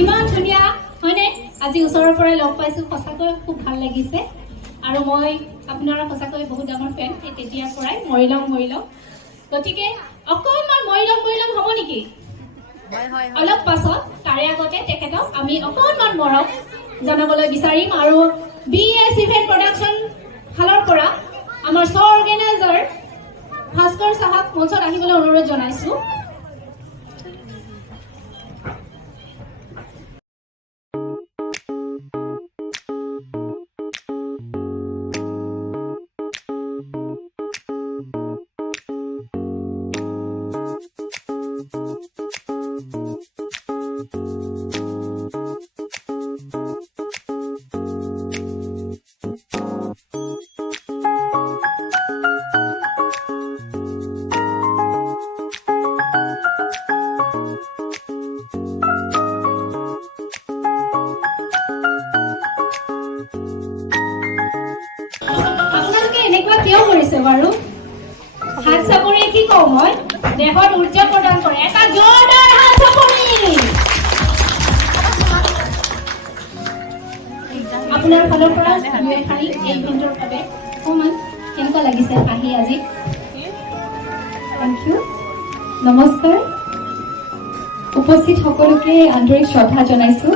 ইমান ধুনীয়া হয়নে? আজি ওচৰৰ পৰাই লগ পাইছোঁ, সঁচাকৈ খুব ভাল লাগিছে। আৰু মই আপোনাৰ সঁচাকৈ বহুত ডাঙৰ ফেন, সেই তেতিয়াৰ পৰাই মৰি লওঁ। গতিকে অকণমান মৰি লওঁ হ'ব নেকি? অলপ পাছত তাৰে আগতে তেখেতক আমি অকণমান মৰম জনাবলৈ বিচাৰিম। আৰু BS ইভেন্ট প্ৰডাকশ্যন ফালৰ পৰা আমাৰ চ অৰ্গেনাইজাৰ ভাস্কৰ চাহাক মঞ্চত আহিবলৈ অনুৰোধ জনাইছোঁ। কিয় কৰিছে বাৰু? হাত চাপৰি কি কওঁ মই? দেহত উৰ্জা প্ৰদান কৰে। এটা জোৰদাৰ হাত চাপৰি আপোনাৰ ফালৰ পৰা এই ইভেন্টৰ বাবে অকণমান কেনেকুৱা লাগিছে আহি আজি? Thank you. নমস্কাৰ, উপস্থিত সকলোকে আন্তৰিক শ্ৰদ্ধা জনাইছো।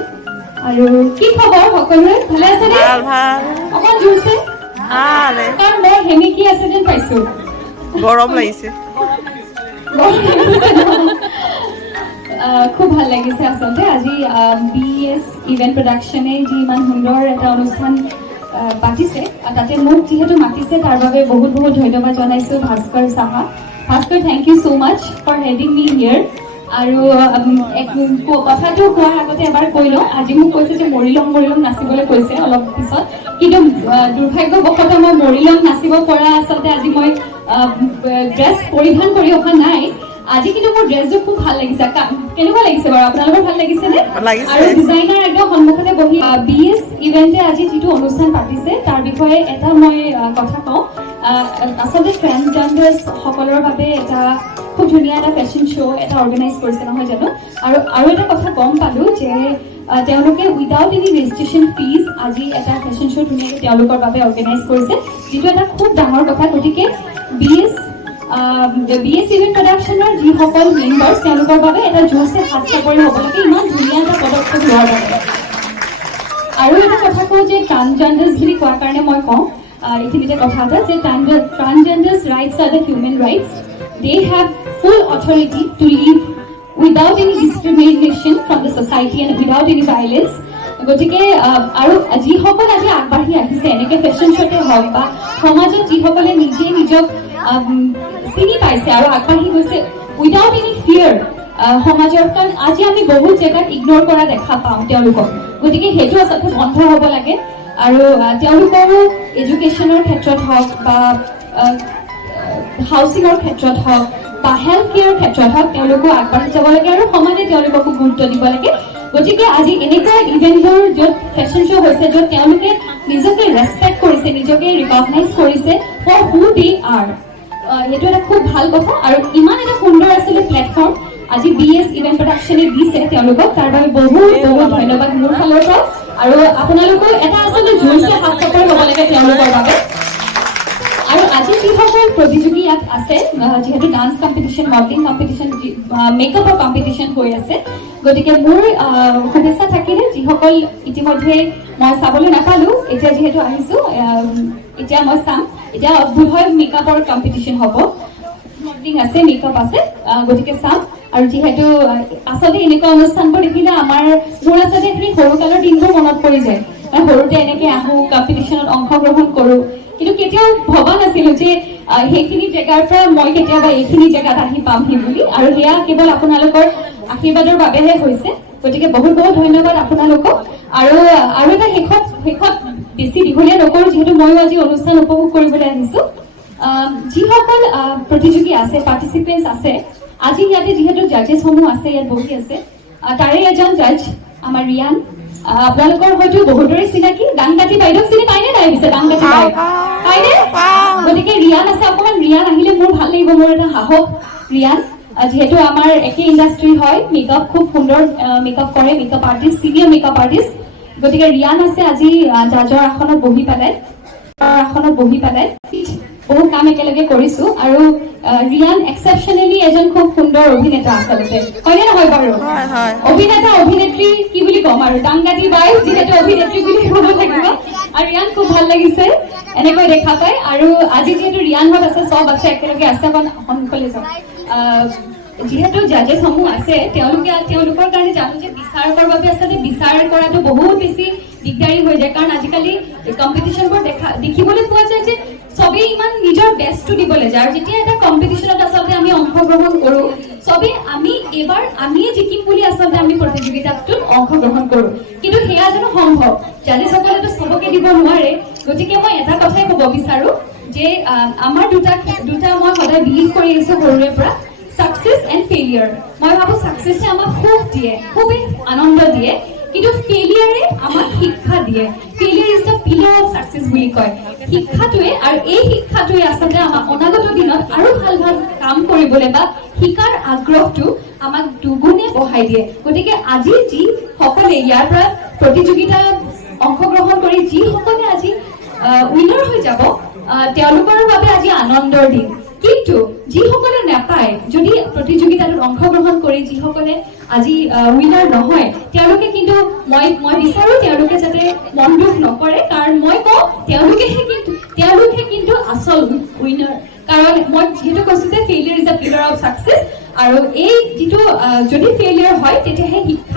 আৰু কি খবৰ সকলোৰে? ভালে আছে নে? অকণ জোৰছে কাৰণ মই সেমেকি আছে যেন পাইছো। গৰম লাগিছে। খুব ভাল লাগিছে আচলতে আজি BS ইভেন্ট প্ৰডাকশ্যনে যি ইমান সুন্দৰ এটা অনুষ্ঠান পাতিছে, তাতে মোক যিহেতু মাতিছে তাৰ বাবে বহুত বহুত ধন্যবাদ জনাইছো ভাস্কৰ চাহা। Bhaskar, thank you so' much for having me here. আৰু কথাটো কোৱাৰ আগতে এবাৰ কৈ লওঁ, আজি মোক কৈছে যে মৰিলং নাচিবলৈ কৈছে অলপ পিছত, কিন্তু দুৰ্ভাগ্যবশতঃ মই মৰিলং নাচিব পৰা আচলতে আজি মই ড্ৰেছ পৰিধান কৰি অহা নাই। আজি কিন্তু মোৰ ড্ৰেছযোৰ খুব ভাল লাগিছে। কেনেকুৱা লাগিছে বাৰু? আপোনালোকৰ ভাল লাগিছে নে? আৰু ডিজাইনাৰ একদম সন্মুখতে বহি BS ইভেন্টে আজি যিটো অনুষ্ঠান পাতিছে তাৰ বিষয়ে এটা মই কথা কওঁ। আচলতে ট্ৰেন্সজেণ্ডাৰ্ছ সকলৰ বাবে এটা খুব ধুনীয়া এটা ফেশ্বন শ্ব' এটা অৰ্গেনাইজ কৰিছে নহয় জানো? আৰু এটা কথা গম পালোঁ যে তেওঁলোকে উইদাউট এনি ৰেজিষ্ট্ৰেশ্যন ফিজ আজি এটা ফেশ্বন শ্ব' ধুনীয়াকৈ তেওঁলোকৰ বাবে অৰ্গেনাইজ কৰিছে, যিটো এটা খুব ডাঙৰ কথা। গতিকে BS ইভেন্ট প্ৰডাকশ্যনৰ যিসকল মেম্বাৰ্ছ তেওঁলোকৰ বাবে এটা জোৰছে হাত চাপৰি হ'ব লাগে ইমান ধুনীয়া এটা পদক্ষেপ লোৱাৰ বাবে। আৰু এটা কথা কওঁ যে ট্ৰান্সজেণ্ডাৰ্ছ বুলি কোৱাৰ কাৰণে মই কওঁ এইখিনিতে কথা এটা যে transgenders rights are the human rights. They have full authority to live without any discrimination from the society and without any violence. গতিকে আৰু যিসকল আজি আগবাঢ়ি আহিছে এনেকৈ ফেশ্বন শ্ব'তে হওক বা সমাজত যিসকলে নিজে নিজক চিনি পাইছে আৰু আগবাঢ়ি গৈছে উইদাউট এনি ফিয়াৰ সমাজৰ, কাৰণ আজি আমি বহুত জেগাত ইগন'ৰ কৰা দেখা পাওঁ তেওঁলোকক। গতিকে সেইটো আচলতে বন্ধ হ'ব লাগে। আৰু তেওঁলোকৰো এডুকেশ্যনৰ ক্ষেত্ৰত হওক বা হাউচিঙৰ ক্ষেত্ৰত হওক বা হেল্থ কেয়াৰৰ ক্ষেত্ৰত হওক তেওঁলোকো আগবাঢ়ি যাব লাগে আৰু সমাজে তেওঁলোককো গুৰুত্ব দিব লাগে। গতিকে আজি এনেকুৱা ইভেণ্টবোৰ য'ত ফেশ্বন শ্ব' হৈছে, য'ত তেওঁলোকে নিজকে ৰেচপেক্ট কৰিছে, নিজকে ৰিকগনাইজ কৰিছে ফৰ হু দে আৰ, সেইটো এটা খুব ভাল কথা। আৰু ইমান এটা সুন্দৰ আছিলে প্লেটফৰ্ম আজি BS ইভেন্ট প্ৰডাকশ্যনে দিছে তেওঁলোকক, তাৰ বাবে বহুত বহুত ধন্যবাদ মোৰ ফালৰ পৰা। আৰু আপোনালোকৰ এটা আচলতে জোৰছে হাত চাপৰি হ'ব লাগে তেওঁলোকৰ বাবে। আৰু আজি যিসকল প্ৰতিযোগী ইয়াত আছে, যিহেতু ডান্স কম্পিটিশ্যন, মডেলিং কম্পিটিশ্যন, মেকআপৰ কম্পিটিশ্যন হৈ আছে, গতিকে মোৰ শুভেচ্ছা থাকিলে যিসকল ইতিমধ্যে মই চাবলৈ নাপালোঁ, এতিয়া যিহেতু আহিছোঁ এতিয়া মই চাম। এতিয়া বোধহয় মেকআপৰ কম্পিটিশ্যন হ'ব, মডেলিং আছে, মেকআপ আছে, গতিকে চাম। আৰু যিহেতু আচলতে এনেকুৱা অনুষ্ঠানবোৰ দেখিলে মোৰ আচলতে সেই সৰুকালৰ দিনবোৰ মনত পৰি যায়। সৰুতে এনেকৈ আহোঁ, কম্পিটিশ্যনত অংশগ্ৰহণ কৰোঁ, কিন্তু কেতিয়াও ভবা নাছিলো যে সেইখিনি জেগাৰ পৰা মই কেতিয়াবা এইখিনি জেগাত আহি পামহি বুলি। আৰু সেয়া কেৱল আপোনালোকৰ আশীৰ্বাদৰ বাবেহে হৈছে। গতিকে বহুত বহুত ধন্যবাদ আপোনালোকক। আৰু এটা শেষত বেছি দীঘলীয়া নকৰোঁ, যিহেতু ময়ো আজি অনুষ্ঠান উপভোগ কৰিবলৈ আহিছোঁ। যিসকল প্ৰতিযোগী আছে, পাৰ্টিচিপেণ্টছ আছে, আজি ইয়াতে যিহেতু জাজেছসমূহ আছে, ইয়াত বহি আছে, তাৰে এজন জাজ আমাৰ ৰিয়ান, আপোনালোকৰ হয়তো বহুতৰে চিনাকি। দাংকাটি বাইদেউ চিনি পাইনে নাই? পিছে দাংকাটি বাইদেউ পাইনে? গতিকে ৰিয়ান আছে, অকণমান ৰিয়ান আহিলে মোৰ ভাল লাগিব, মোৰ এটা সাহস ৰিয়ান। যিহেতু আমাৰ একে ইণ্ডাষ্ট্ৰি হয়, মেকআপ খুব সুন্দৰ মেকআপ কৰে, makeup artist, senior makeup artist. গতিকে ৰিয়ান আছে আজি জাজৰ আসনত বহি পেলাই বহু কাম একেলগে কৰিছো আৰু ৰিয়ান এক্সেপশ্যনেলি এজন খুব সুন্দৰ অভিনেতা আচলতে, হয়নে নহয় বাৰু? হয় হয় অভিনেতা অভিনেত্ৰী কি বুলি ক'ম আৰু, দাংগাটি বাই যিহেতু অভিনেত্ৰী বুলি ক'ব লাগিব। আৰু ৰিয়ান খুব ভাল লাগিছে এনেকৈ দেখা পাই। আৰু আজি যিহেতু ৰিয়ানহঁত আছে, চব আছে, একেলগে আছে, অকণ সন্মুখলৈ যাওক। যিহেতু জাজেছসমূহ আছে, তেওঁলোকৰ কাৰণে জানো যে বিচাৰকৰ বাবে আচলতে বিচাৰ কৰাটো বহুত বেছি দিগদাৰী হৈ যায়, কাৰণ আজিকালি কম্পিটিশ্যনবোৰ দেখিবলৈ পোৱা যায় যে চবেই ইমান নিজৰ বেষ্টটো দিবলৈ যায়। আৰু যেতিয়া এটা কম্পিটিশ্যনত আচলতে আমি অংশগ্ৰহণ কৰো, চবেই এইবাৰ আমিয়ে জিকিম বুলি আচলতে আমি প্ৰতিযোগিতাটোত অংশগ্ৰহণ কৰো, কিন্তু সেয়া জানো সম্ভৱ? জাজেছসকলেতো চবকে দিব নোৱাৰে। গতিকে মই এটা কথাই ক'ব বিচাৰো যে আমাৰ দুটা মই সদায় বিলিভ কৰি আহিছো সৰুৰে পৰা, সাকসেস এণ্ড ফেইলিয়াৰ। মই ভাবো সাকসেসে আমাক সুখ দিয়ে, খুবেই আনন্দ দিয়ে, কিন্তু ফেইলিয়াৰে আমাক শিক্ষা দিয়ে। Failure is the pillar of success বুলি কয়। শিক্ষাটোৱে, আৰু এই শিক্ষাটোৱে আচলতে আমাক অনাগত দিনত আৰু ভাল ভাল কাম কৰিবলৈ বা শিকাৰ আগ্ৰহটো আমাক দুগুণে বঢ়াই দিয়ে। গতিকে আজি যিসকলে ইয়াৰ পৰা প্ৰতিযোগিতাত অংশগ্ৰহণ কৰি যিসকলে আজি উইনাৰ হৈ যাব, তেওঁলোকৰ বাবে আজি আনন্দৰ দিন। কিন্তু যিসকলে নাপায়, যদি প্ৰতিযোগিতাটোত অংশগ্ৰহণ কৰি যিসকলে আজি উইনাৰ নহয়, তেওঁলোকে কিন্তু মই বিচাৰো তেওঁলোকে যাতে মন দুখ নকৰে, কাৰণ মই কওঁ তেওঁলোকে কিন্তু আচল উইনাৰ। কাৰণ মই যিহেতু কৈছো যে failure is the pillar of success, আৰু এই যিটো যদি ফেইলিয়াৰ হয় তেতিয়াহে শিক্ষা